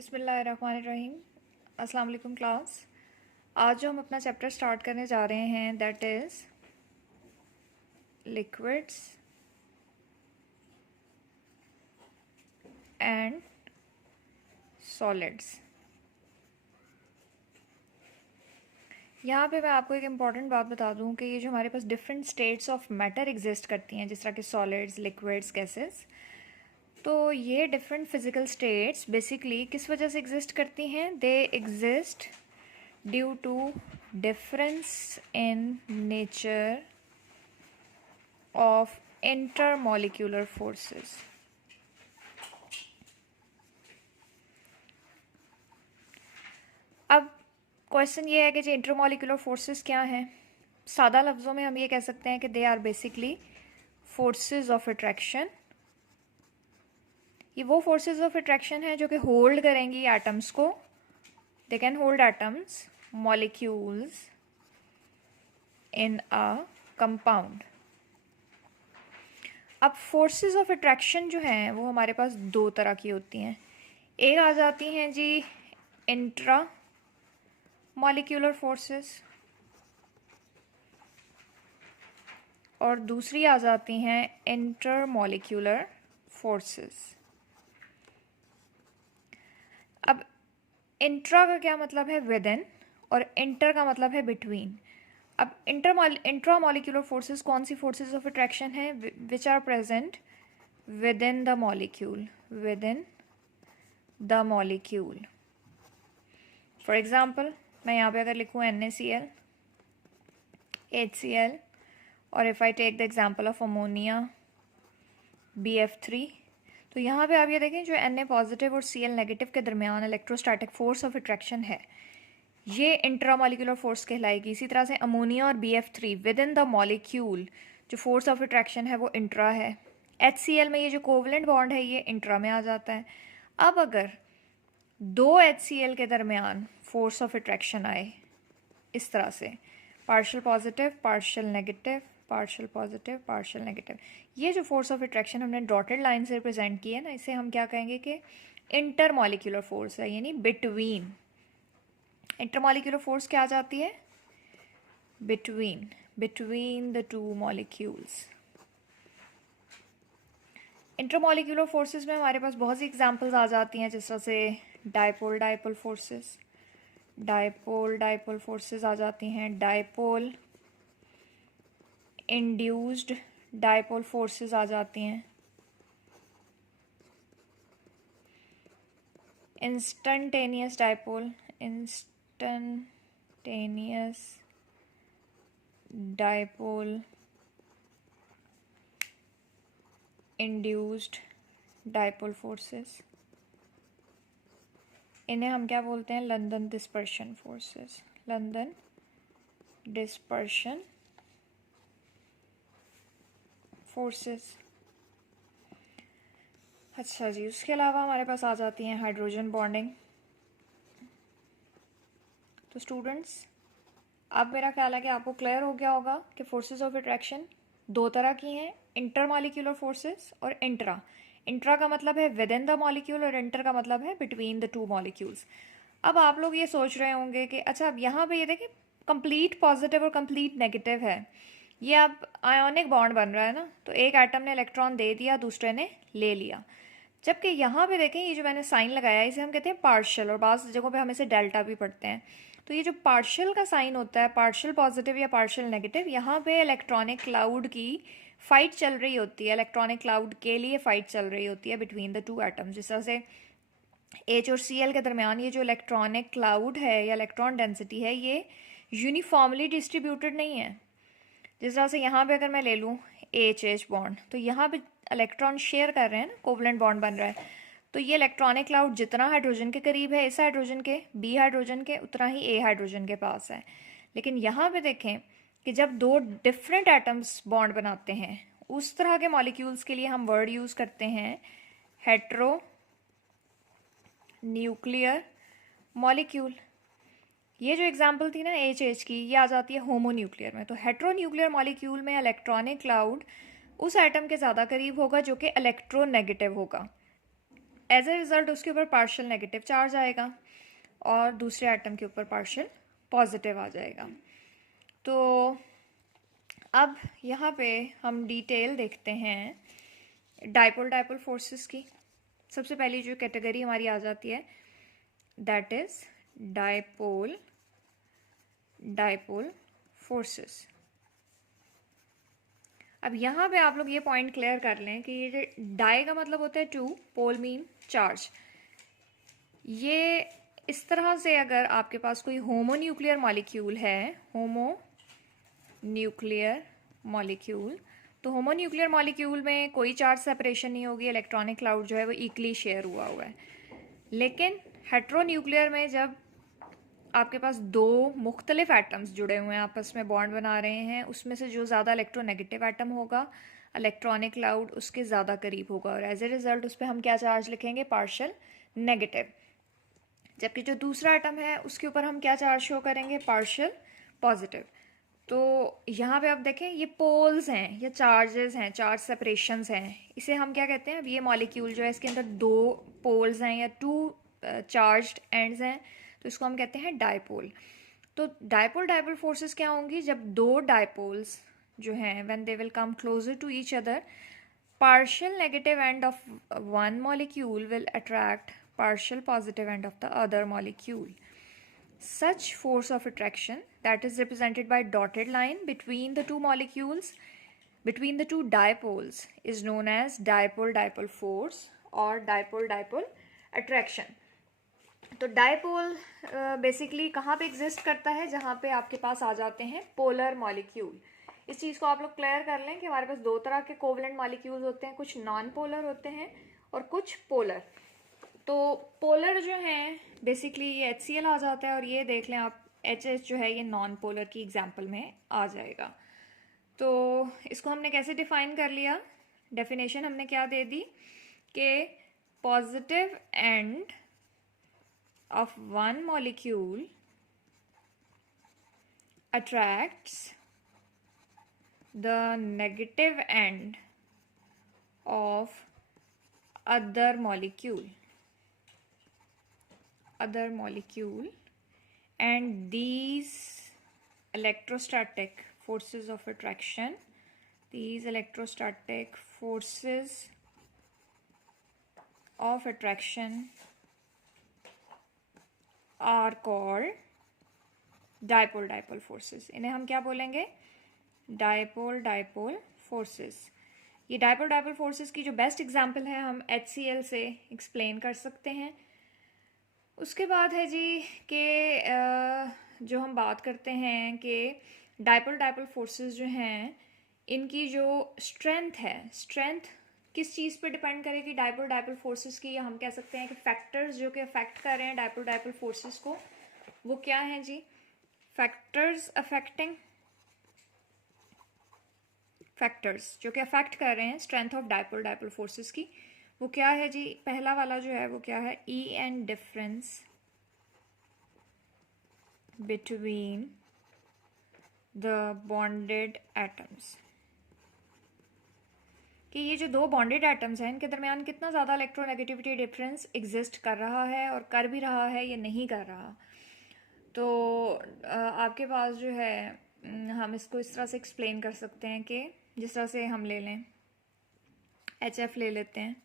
बिस्मिल्लाहिर्रहमानिर्रहीम। अस्सलाम वालेकुम क्लास। आज जो हम अपना चैप्टर स्टार्ट करने जा रहे हैं that is liquids and solids. यहाँ पे मैं आपको एक इम्पॉर्टेंट बात बता दूँ कि ये जो हमारे पास different states of matter exist करती हैं, जिस तरह के सॉलिड्स, लिक्विड्स, गैसेस, तो ये डिफरेंट फिजिकल स्टेट्स बेसिकली किस वजह से एग्जिस्ट करती हैं? They exist due to difference in nature of intermolecular forces. अब क्वेश्चन ये है कि जो इंटरमॉलिक्यूलर फोर्सेस क्या हैं? सादा लफ्ज़ों में हम ये कह सकते हैं कि they are basically forces of attraction. ये वो फोर्सेस ऑफ अट्रैक्शन है जो कि होल्ड करेंगी एटम्स को। They can hold atoms, molecules in a compound. अब फोर्सेस ऑफ अट्रैक्शन जो हैं वो हमारे पास दो तरह की होती हैं। एक आ जाती हैं जी इंट्रा मॉलिक्यूलर फोर्सेस, और दूसरी आ जाती हैं इंटर मॉलिक्यूलर फोर्सेस। अब इंट्रा का क्या मतलब है? विद इन, और इंटर का मतलब है बिटवीन। अब इंट्रा मॉलिक्यूलर फोर्सेस कौन सी फोर्सेस ऑफ अट्रैक्शन है? Which are present within the molecule, within the molecule. For example मैं यहाँ पे अगर लिखूँ NaCl, HCl, और if I take the example of ammonia BF3, तो यहाँ पे आप ये देखें जो Na पॉजिटिव और Cl नेगेटिव के दरमियान इलेक्ट्रोस्टैटिक फोर्स ऑफ अट्रैक्शन है, ये इंट्रामॉलिक्यूलर फोर्स कहलाएगी। इसी तरह से अमोनिया और BF3 with in the molecule जो फोर्स ऑफ अट्रैक्शन है वो इंट्रा है। HCl में ये जो कोवलेंट बॉन्ड है ये इंट्रा में आ जाता है। अब अगर दो HCl के दरमियान फोर्स ऑफ अट्रैक्शन आए इस तरह से, partial positive, partial negative, partial positive, partial negative, ये जो फोर्स ऑफ अट्रैक्शन हमने डॉटेड लाइन से रिप्रेजेंट की है ना, इसे हम क्या कहेंगे कि इंटरमॉलिक्यूलर फोर्स है, यानी बिटवीन। इंटरमॉलिक्यूलर फोर्स क्या आ जाती है? Between the two molecules. Intermolecular forces में हमारे पास बहुत सी एग्जांपल्स आ जाती हैं, जिस तरह से dipole dipole forces, dipole dipole forces आ जाती हैं, डायपोल इंड्यूस्ड डायपोल फोर्सेस आ जाती हैं, instantaneous dipole, instantaneous dipole induced dipole forces, इन्हें हम क्या बोलते हैं? London dispersion forces, London dispersion forces. अच्छा जी, उसके अलावा हमारे पास आ जाती हैं हाइड्रोजन बॉन्डिंग। तो स्टूडेंट्स, अब मेरा ख्याल है कि आपको क्लियर हो गया होगा कि फोर्सेस ऑफ अट्रैक्शन दो तरह की हैं, इंटरमॉलिक्यूलर फोर्सेस और इंट्रा। इंट्रा का मतलब है विद इन द मॉलिक्यूल और इंटर का मतलब है बिटवीन द टू मॉलिक्यूल्स। अब आप लोग ये सोच रहे होंगे कि अच्छा अब यहाँ पे ये देखें कंप्लीट पॉजिटिव और कंप्लीट नेगेटिव है, ये अब आयोनिक बॉन्ड बन रहा है ना, तो एक एटम ने इलेक्ट्रॉन दे दिया, दूसरे ने ले लिया। जबकि यहाँ पे देखें ये जो मैंने साइन लगाया है इसे हम कहते हैं पार्शियल, और बाज़ जगहों पे हम इसे डेल्टा भी पढ़ते हैं। तो ये जो पार्शियल का साइन होता है, पार्शियल पॉजिटिव या पार्शियल नेगेटिव, यहाँ पे इलेक्ट्रॉनिक क्लाउड की फाइट चल रही होती है, इलेक्ट्रॉनिक क्लाउड के लिए फाइट चल रही होती है बिटवीन द टू एटम्स। जिस तरह से H और Cl के दरमियान ये जो इलेक्ट्रॉनिक क्लाउड है या इलेक्ट्रॉन डेंसिटी है ये यूनिफॉर्मली डिस्ट्रीब्यूटेड नहीं है। जिस तरह से यहाँ पे अगर मैं ले लूँ H बॉन्ड, तो यहाँ पे इलेक्ट्रॉन शेयर कर रहे हैं ना, कोवलेंट बॉन्ड बन रहा है, तो ये इलेक्ट्रॉनिक क्लाउड जितना हाइड्रोजन के करीब है इस हाइड्रोजन के, B हाइड्रोजन के, उतना ही A हाइड्रोजन के पास है। लेकिन यहाँ पे देखें कि जब दो डिफरेंट एटम्स बॉन्ड बनाते हैं उस तरह के मॉलिक्यूल्स के लिए हम वर्ड यूज़ करते हैं हेट्रो न्यूक्लियर मॉलिक्यूल। ये जो एग्जाम्पल थी ना H की, ये आ जाती है होमोन्यूक्लियर में। तो हेट्रोन्यूक्लियर मॉलिक्यूल में इलेक्ट्रॉनिक क्लाउड उस एटम के ज़्यादा करीब होगा जो कि इलेक्ट्रोनेगेटिव होगा। एज ए रिज़ल्ट उसके ऊपर पार्शियल नेगेटिव चार्ज आएगा और दूसरे एटम के ऊपर पार्शियल पॉजिटिव आ जाएगा। तो अब यहाँ पे हम डिटेल देखते हैं डाइपोल डाइपोल फोर्सेस की। सबसे पहली जो कैटेगरी हमारी आ जाती है that is dipole dipole forces. अब यहाँ पे आप लोग ये पॉइंट क्लियर कर लें कि ये जो डाई का मतलब होता है टू, पोल मीन चार्ज। ये इस तरह से अगर आपके पास कोई होमोन्यूक्लियर मॉलिक्यूल है, होमोन्यूक्लियर मॉलिक्यूल, तो होमोन्यूक्लियर मॉलिक्यूल में कोई चार्ज सेपरेशन नहीं होगी, इलेक्ट्रॉनिक क्लाउड जो है वो इक्वली शेयर हुआ है। लेकिन हेट्रोन्यूक्लियर में जब आपके पास दो मुख्तलिफ एटम्स जुड़े हुए हैं, आपस में बॉन्ड बना रहे हैं, उसमें से जो ज़्यादा इलेक्ट्रोनेगेटिव एटम होगा, इलेक्ट्रॉनिक क्लाउड उसके ज़्यादा करीब होगा और एज ए रिज़ल्ट उस पर हम क्या चार्ज लिखेंगे, पार्शियल नेगेटिव। जबकि जो दूसरा एटम है उसके ऊपर हम क्या चार्ज शो करेंगे, पार्शियल पॉजिटिव। तो यहाँ पे आप देखें ये पोल्स हैं या चार्जेस हैं, चार्ज सेपरेशंस हैं। इसे हम क्या कहते हैं, अब ये मॉलिक्यूल जो है इसके अंदर दो पोल्स हैं या टू चार्ज्ड एंड्स हैं, तो इसको हम कहते हैं डाइपोल। तो डाइपोल डाइपोल फोर्सेस क्या होंगी, जब दो डाइपोल्स जो हैं when they will come closer to each other, partial negative end of one molecule will attract partial positive end of the other molecule. Such force of attraction that is represented by dotted line between the two molecules, between the two dipoles, is known as dipole-dipole force or dipole-dipole attraction. तो dipole basically कहाँ पे exist करता है, जहाँ पे आपके पास आ जाते हैं पोलर मॉलिक्यूल। इस चीज़ को आप लोग क्लियर कर लें कि हमारे पास दो तरह के कोवलेंट मॉलिक्यूल्स होते हैं, कुछ नॉन पोलर होते हैं और कुछ पोलर। तो पोलर जो हैं बेसिकली ये HCl आ जाता है और ये देख लें आप HS जो है ये नॉन पोलर की एग्जाम्पल में आ जाएगा। तो इसको हमने कैसे डिफाइन कर लिया, डेफिनेशन हमने क्या दे दी कि positive and of one molecule attracts the negative end of other molecule and these electrostatic forces of attraction, these electrostatic forces of attraction are called dipole dipole forces। इन्हें हम क्या बोलेंगे, dipole dipole forces। ये dipole dipole forces की जो best example है हम HCl से एक्सप्लेन कर सकते हैं। उसके बाद है जी कि जो हम बात करते हैं कि dipole dipole forces जो हैं इनकी जो स्ट्रेंथ है, स्ट्रेंथ किस चीज़ पे डिपेंड करेगी, डाइपोल डाइपोल फोर्सेस की, या हम कह सकते हैं कि फैक्टर्स जो कि अफेक्ट कर रहे हैं डाइपोल डाइपोल फोर्सेस को, वो क्या हैं जी, फैक्टर्स अफेक्टिंग, फैक्टर्स जो कि अफेक्ट कर रहे हैं strength of dipole dipole forces की, वो क्या है जी, पहला वाला जो है वो क्या है, E and difference between the bonded atoms, कि ये जो दो बॉन्डेड एटम्स हैं इनके दरमियान कितना ज़्यादा इलेक्ट्रोनेगेटिविटी डिफरेंस एग्जिस्ट कर रहा है और कर भी रहा है या नहीं कर रहा। तो आपके पास जो है हम इसको इस तरह से एक्सप्लेन कर सकते हैं कि जिस तरह से हम ले लें HF ले लेते हैं,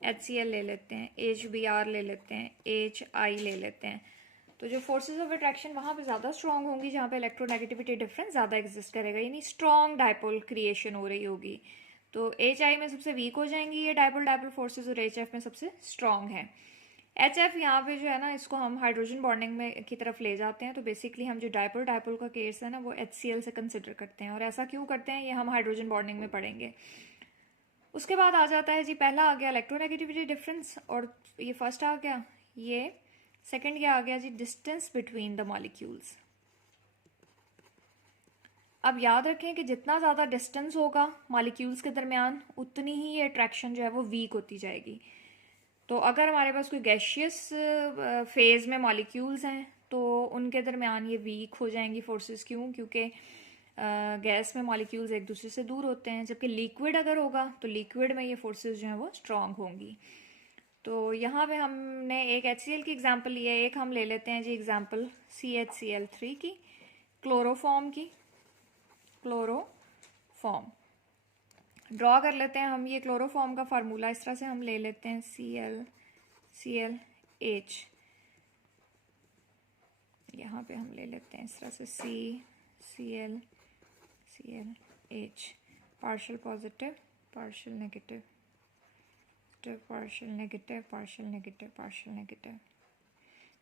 HCl ले लेते हैं, HBr ले लेते हैं, HI ले लेते हैं, तो जो फोर्सेस ऑफ अट्रैक्शन वहाँ पे ज़्यादा स्ट्रॉन्ग होंगी जहाँ पे इलेक्ट्रोनेगेटिविटी डिफरेंस ज़्यादा एग्जिस्ट करेगा, यानी स्ट्रॉन्ग डाइपोल क्रिएशन हो रही होगी। तो HI में सबसे वीक हो जाएंगी ये डाइपोल डाइपोल फोर्सेस और HF में सबसे स्ट्रॉन्ग है। HF यहाँ पे जो है ना इसको हम हाइड्रोजन बॉन्डिंग में की तरफ ले जाते हैं, तो बेसिकली हम जो डाइपोल डाइपोल का केस है ना वो HCl से कंसिडर करते हैं, और ऐसा क्यों करते हैं ये हम हाइड्रोजन बॉन्डिंग में पढ़ेंगे। उसके बाद आ जाता है जी, पहला आ गया इलेक्ट्रोनेगेटिविटी डिफरेंस और ये फर्स्ट आ गया, ये सेकेंड क्या आ गया जी, डिस्टेंस बिटवीन द मॉलिक्यूल्स। अब याद रखें कि जितना ज़्यादा डिस्टेंस होगा मॉलिक्यूल्स के दरमियान उतनी ही ये अट्रैक्शन जो है वो वीक होती जाएगी। तो अगर हमारे पास कोई गैशियस फेज़ में मॉलिक्यूल्स हैं तो उनके दरमियान ये वीक हो जाएंगी फोर्सेस, क्यों, क्योंकि गैस में मॉलिक्यूल्स एक दूसरे से दूर होते हैं, जबकि लिक्विड अगर होगा तो लिक्विड में ये फोर्सेस जो हैं वो स्ट्रॉन्ग होंगी। तो यहाँ पे हमने एक HCl की एग्जांपल ली है, एक हम ले लेते हैं जी एग्जांपल CHCl3 की, क्लोरोफॉर्म की। क्लोरोफॉर्म ड्रॉ कर लेते हैं हम। ये क्लोरोफॉर्म का फार्मूला इस तरह से हम ले लेते हैं, ClClH। यहाँ पे हम ले लेते हैं इस तरह से ClClH, partial positive, partial negative, partial negative, partial negative, partial negative.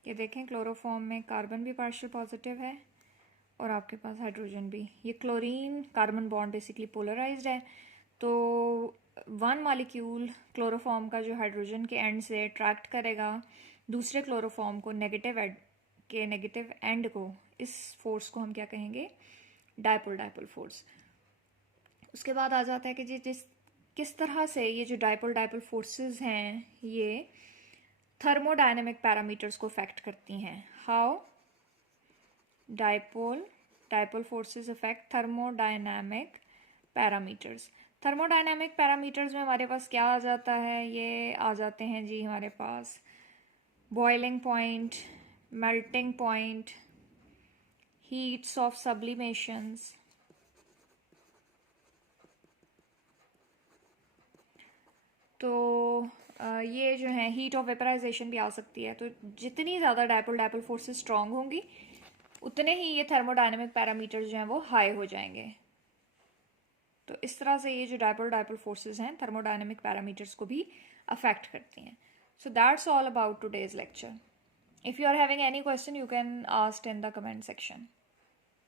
ये देखें क्लोरोफॉर्म में कार्बन भी पार्शियल पॉजिटिव है और आपके पास हाइड्रोजन भी। ये chlorine carbon bond basically polarized है, तो वन मॉलिक्यूल क्लोरोफॉर्म का जो हाइड्रोजन के एंड से अट्रैक्ट करेगा दूसरे क्लोरोफॉर्म को, नेगेटिव एंड को। इस फोर्स को हम क्या कहेंगे? Dipole force. उसके बाद आ जाता है कि जी किस तरह से ये जो डायपोल फोर्सेस हैं ये थर्मोडायनेमिक पैरामीटर्स को अफेक्ट करती हैं। How dipole forces affect thermodynamic parameters. Thermodynamic parameters में हमारे पास क्या आ जाता है? ये आ जाते हैं जी हमारे पास boiling point, melting point, heats of sublimations, तो ये जो है हीट ऑफ वेपराइजेशन भी आ सकती है। तो जितनी ज़्यादा डायपोल फोर्सेस स्ट्रांग होंगी उतने ही ये थर्मोडायनेमिक पैरामीटर्स जो हैं वो हाई हो जाएंगे। तो इस तरह से ये जो डायपोल फोर्सेस हैं थर्मोडायनेमिक पैरामीटर्स को भी अफेक्ट करती हैं। So that's all about today's lecture. If you are having any question you can ask in the comment section.